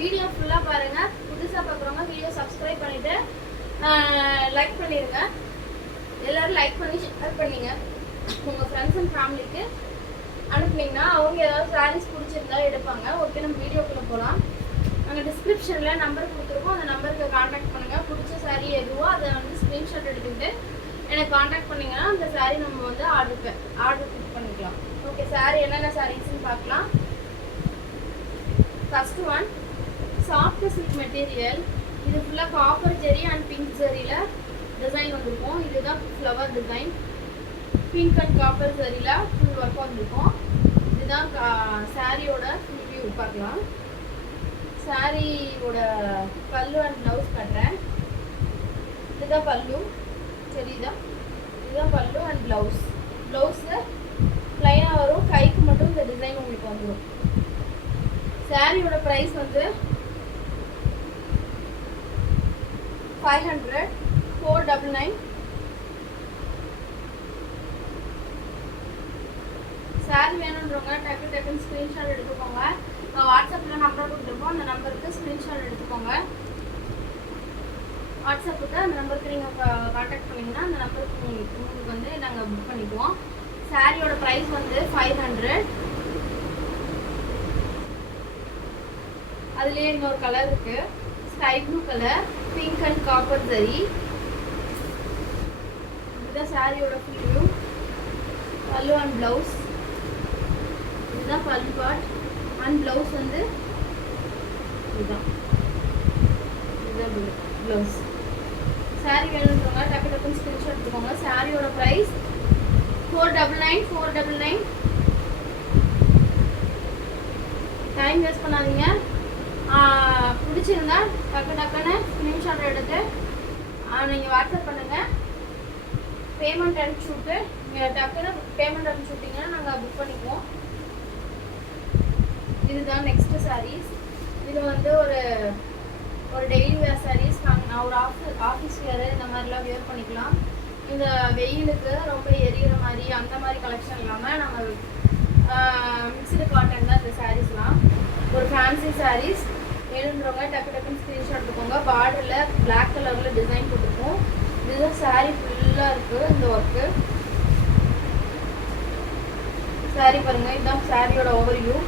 Video ஃபுல்லாக பாருங்கள். புதுசாக பார்க்குறவங்க வீடியோ சப்ஸ்கிரைப் பண்ணிவிட்டு லைக் பண்ணிடுங்க. எல்லோரும் லைக் பண்ணி ஷேர் பண்ணிங்க. உங்கள் ஃப்ரெண்ட்ஸ் அண்ட் ஃபேமிலிக்கு அனுப்புனீங்கன்னா அவங்க ஏதாவது சாரீஸ் பிடிச்சிருந்தா எடுப்பாங்க. ஓகே, நம்ம வீடியோக்குள்ளே போகலாம். நாங்கள் டிஸ்கிரிப்ஷனில் நம்பர் கொடுத்துருக்கோம். அந்த நம்பருக்கு காண்டாக்ட் பண்ணுங்கள். பிடிச்ச சாரீ எதுவோ அதை வந்து ஸ்க்ரீன்ஷாட் எடுத்துக்கிட்டு எனக்கு காண்டாக்ட் பண்ணிங்கன்னா அந்த சாரீ நம்ம வந்து ஆர்டர் பிக் பண்ணிக்கலாம். ஓகே, சாரீ என்னென்ன சாரீஸ்ன்னு பார்க்கலாம். First one soft silk material. இது ஃபுல்லாக காப்பர் ஜெரி அண்ட் பிங்க் ஜெரியில் டிசைன் வந்திருக்கும். இதுதான் flower design. Pink and copper ஜெரியில் ஃபுல் ஒர்க் வந்திருக்கும். இதுதான் சாரியோட ஃபுல் வியூ பார்க்கலாம். சாரியோட பல்லு அண்ட் ப்ளவுஸ் கட்டுறேன். இதுதான் பல்லு, சரிதா? இதுதான் பல்லு அண்ட் ப்ளவுஸ். ப்ளவுஸு ப்ளைனாக வரும். கைக்கு மட்டும் இந்த டிசைன் உங்களுக்கு வந்துடும். சாரியோட ப்ரைஸ் வந்து 500, 499. சாரி வேணுன்றவங்க டக்குன்னு ஸ்க்ரீன்ஷாட் எடுத்துக்கோங்க. வாட்ஸ்அப்பில் நம்பர் கொடுத்துருப்போம். அந்த நம்பருக்கு ஸ்க்ரீன்ஷாட் எடுத்துக்கோங்க. வாட்ஸ்அப்புக்கு அந்த நம்பருக்கு நீங்கள் காண்டாக்ட் பண்ணிங்கன்னா அந்த நம்பருக்கு உங்களுக்கு வந்து நாங்கள் புக் பண்ணிக்குவோம். சாரியோட ப்ரைஸ் வந்து 500. அதுலேயே இன்னொரு கலர் இருக்குது, sky blue colour, pink and copper zari. இதுதான் சாரியோட ஃபுல் வியூ. பல்லு அண்ட் ப்ளவுஸ். இதுதான் பல்லு பார்ட் அண்ட் ப்ளவுஸ் வந்து இதுதான் ப்ளவுஸ். சாரி வேணுன்றவங்க டக்குன்னு ஸ்க்ரீன்ஷாட் எடுத்துக்கோங்க. சாரியோட ப்ரைஸ் 499. டைம் வேஸ்ட் பண்ணாதீங்க. பிடிச்சிருந்தா டக்குன்னு ஸ்க்ரீன்ஷாட் எடுத்து நீங்கள் வாட்ஸ்அப் பண்ணுங்கள். பேமெண்ட் அனுப்பிச்சுட்டு நீங்கள் டக்குன்னு பேமெண்ட் அனுப்பிச்சுட்டிங்கன்னா நாங்கள் புக் பண்ணிக்குவோம். இதுதான் நெக்ஸ்ட் சாரீஸ். இது வந்து ஒரு டெய்லி வேர் சாரீஸ். நான் ஒரு ஆஃபீஸ் வேறு இந்த மாதிரிலாம் வேர் பண்ணிக்கலாம். இந்த வெயிலுக்கு ரொம்ப எரியிற மாதிரி அந்த மாதிரி கலெக்ஷன் இல்லாமல் நம்ம மிக்சடு காட்டன் தான் இந்த சாரீஸ்லாம். ஒரு ஃபேன்சி சாரீஸ் வேணுன்றவங்க டக்குன்னு ஸ்க்ரீன்ஷாட் எடுத்துக்கோங்க. பார்டரில் பிளாக் கலரில் டிசைன் போட்டுருக்கோம். இதுதான் சாரீ ஃபுல்லாக இருக்குது இந்த ஒர்க்கு. சாரீ பாருங்கள். இதுதான் சாரியோட ஓவர்வியூ.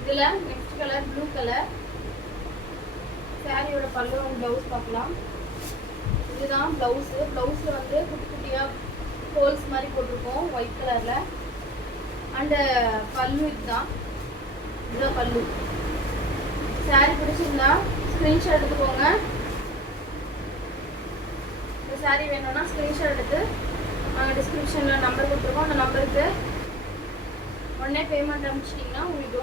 இதில் நெக்ஸ்ட் கலர் ப்ளூ கலர். சாரியோட பல்லு அண்ட் ப்ளவுஸ் பார்க்கலாம். இதுதான் ப்ளவுஸு. ப்ளவுஸில் வந்து குட்டி குட்டியாக ஹோல்ஸ் மாதிரி போட்டிருக்கோம் ஒயிட் கலரில். அண்டு பல்லு இதுதான் பல்லு. சாரி பிடிச்சிருந்தா ஸ்க்ரீன்ஷாட் எடுத்துக்கோங்க. இந்த சாரி வேணும்னா ஸ்க்ரீன்ஷாட் எடுத்து நாங்கள் டிஸ்கிரிப்ஷனில் நம்பர் கொடுத்துருக்கோம். அந்த நம்பருக்கு உடனே பேமெண்ட் அனுப்பிச்சிட்டிங்கன்னா உங்களுக்கு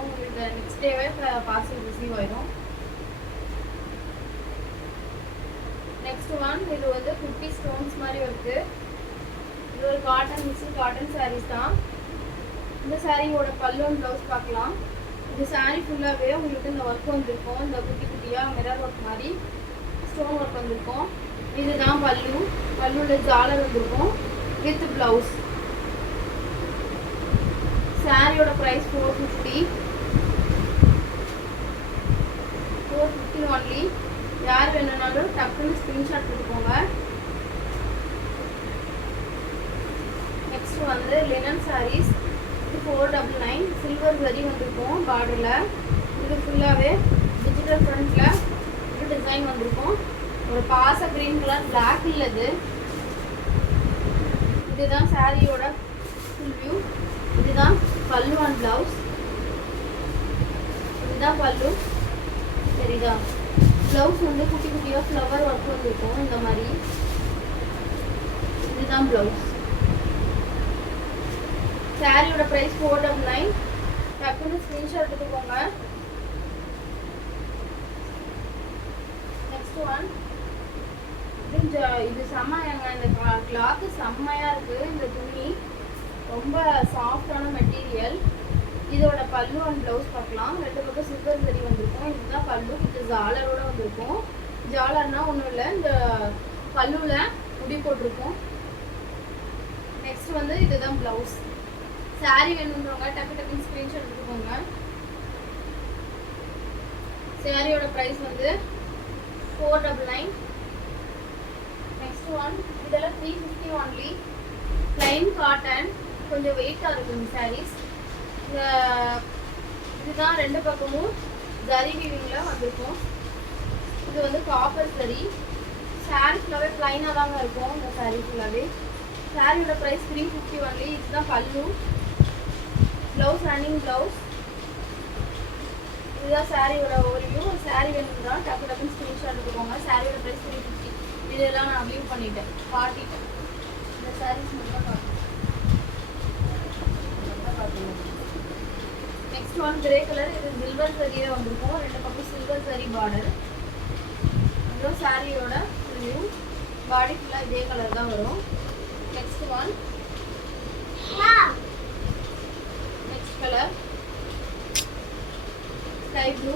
நெக்ஸ்ட் டேவே பார்சல் ரிசீவ் ஆயிடும். நெக்ஸ்ட் ஒன் இது வந்து குட்டி ஸ்டோன்ஸ் மாதிரி இருக்குது. இது ஒரு காட்டன் மிக்சட் காட்டன் சாரீஸ் தான். இந்த சாரியோட பல்லு அண்ட் ப்ளவுஸ் பார்க்கலாம். இந்த சாரீ ஃபுல்லாகவே உங்களுக்கு இந்த ஒர்க் வந்திருக்கும். இந்த குட்டி குட்டியாக மிரர் ஒர்க் மாதிரி ஸ்டோன் ஒர்க் வந்திருக்கும். இதுதான் பல்லு. பல்லுவில் ஜாலர் வந்திருக்கும் வித் ப்ளவுஸ். சாரியோட ப்ரைஸ் 450 ஒன்லி. யார் வேணும்னாலும் டக்குன்னு ஸ்க்ரீன்ஷாட் எடுத்துக்கோங்க. நெக்ஸ்ட் வந்து லினன் சாரீஸ். இது 499. சில்வர் ஜரி வந்திருக்கும் பார்டரில். இது ஃபுல்லாகவே டிஜிட்டல் ஃப்ரண்ட்டில் இது டிசைன் வந்திருக்கும். ஒரு பாச க்ரீன் கலர் பிளாக் இல்லது. இதுதான் சாரியோட ஃபுல் வியூ. இதுதான் பல்லு அண்ட் ப்ளவுஸ். இதுதான் பல்லு, சரிதா? ப்ளவுஸ் வந்து குட்டி குட்டியாக ஃப்ளவர் ஒர்க் வந்துருக்கும் இந்த மாதிரி. இதுதான் ப்ளவுஸ். சாரியோட ப்ரைஸ் 499. டக்குன்னு ஸ்க்ரீன்ஷாட் எடுத்துக்கோங்க. நெக்ஸ்ட் ஒன் இது செம்மையாங்க. இந்த கிளாத்து செம்மையாக இருக்குது. இந்த துணி ரொம்ப சாஃப்டான மெட்டீரியல். இதோட பல்லு அண்ட் ப்ளவுஸ் பார்க்கலாம். ரெண்டு பக்கம் சில்வர் ஜரி வந்திருக்கும். இதுதான் பல்லு. இது ஜாலரோட வந்திருக்கும். ஜாலர்னா ஒன்றும் இல்லை, இந்த பல்லுவில் முடி போட்டிருக்கும். நெக்ஸ்ட் வந்து இதுதான் ப்ளவுஸ். saree வேணும்ன்றவங்க டக்கு டக்குன்னு ஸ்கிரீன்ஷாட் எடுத்துக்கோங்க. சாரியோட பிரைஸ் வந்து 499. நெக்ஸ்ட் ஒன் இதெல்லாம் 350 only. plain cotton, கொஞ்சம் வெயிட்டா இருக்கும் இந்த sarees. இதுதான் ரெண்டு பக்கமும் ஜரி வீவிங்ல வந்திருக்கும். இது வந்து காப்பர் சரி. saree ஃபுல்லாவே plain-ஆ தான் இருக்கும் இந்த saree ஃபுல்லாவே. சாரியோட பிரைஸ் 350 only. இதுதான் பல்லு. Blouse running blouse. இதுதான் சாரியோட ஓவர்வியூ. சாரி வேணும்னா டக்கு டக்குன்னு ஸ்கிரீன்ஷாட் எடுத்துக்கோங்க. சாரியோட பிரைஸ் 350. இதெல்லாம் நான் வியூ பண்ணிட்டேன், காட்டிட்டேன். இந்த சாரீஸ் மட்டும் பார்க்கணும். Next one grey colour. இது சில்வர் சரியில வந்திருக்கும். ரெண்டு பக்கம் சில்வர் சரி பார்டர். அப்புறம் சாரியோட வியூ பாடி ஃபுல்லாக இதே கலர் தான் வரும். Next one next colour sky blue.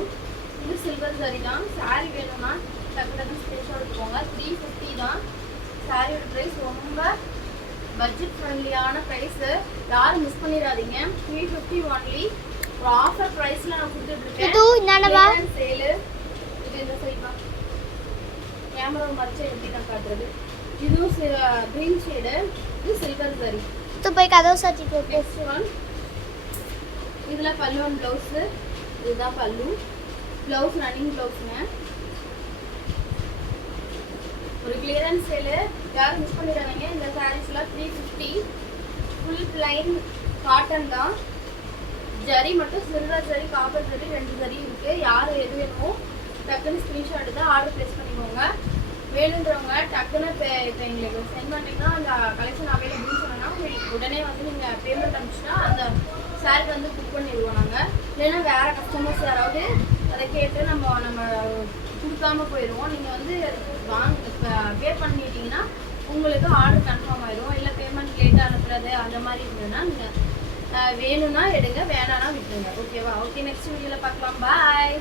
இது சில்வர் சரி தான். சாரி வேணும்னா டக்கு டக்குன்னு ஸ்கிரீன்ஷாட் எடுத்துக்கோங்க. 350 தான். சாரியோட ப்ரைஸ் ரொம்ப பட்ஜெட் ஃப்ரெண்ட்லியான ப்ரைஸு, யாரும் மிஸ் பண்ணிடாதீங்க. 350 ஒன்லி. ஒரு ஆஃபர் ப்ரைஸில் நான் கொடுத்துட்ருக்கேன். சேலு. இது இந்த சைடா கேமரா மறைச்சு எப்படி நான் காட்டுறது. இதுவும் க்ரீன் ஷேடு. இது சில்வர் சரி. நெக்ஸ்ட் ஒன் இதில் பல்லு ஒன் ப்ளவுஸு. இதுதான் பல்லு. ப்ளவுஸ் ரன்னிங் ப்ளவுஸுங்க. ஒரு கிளியரன்ஸ் சேலு, யாரும் மிஸ் பண்ணிடுறாங்க. இந்த சாரீஸ்லாம் 350. ஃபுல் பிளைன் காட்டன் தான். ஜரி மட்டும் சில்வர் ஜரி, காப்பர் ஜரி, ரெண்டு ஜரி இருக்குது. யார் எது வேணுமோ டக்குன்னு ஸ்க்ரீன்ஷாட் எடுத்து ஆர்டர் ப்ளேஸ் பண்ணிக்கோங்க. வேணுன்றவங்க டக்குன்னு இப்போ எங்களுக்கு சென்ட் பண்ணிங்கன்னா அந்த கலெக்ஷன் அவைலபிள்னு சொன்னால் உங்களுக்கு உடனே வந்து நீங்கள் பேமெண்ட் அனுப்பிச்சுன்னா அந்த சாரி வந்து புக் பண்ணிடுவோம் நாங்கள். இல்லைன்னா வேறு கஸ்டமர்ஸ் யாராவது அதை கேட்டு நம்ம கொடுக்காம போயிடுவோம். நீங்கள் வந்து பே பண்ணிட்டீங்கன்னா உங்களுக்கு ஆர்டர் கன்ஃபார்ம் ஆயிடும். இல்லை பேமெண்ட் லேட்டாக அனுப்புறது அந்த மாதிரி இருந்ததுன்னா நீங்கள் வேணும்னா எடுங்க, வேணான்னா விட்டுருங்க. ஓகேவா? ஓகே, நெக்ஸ்ட் வீடியோவில் பார்க்கலாம். பாய்.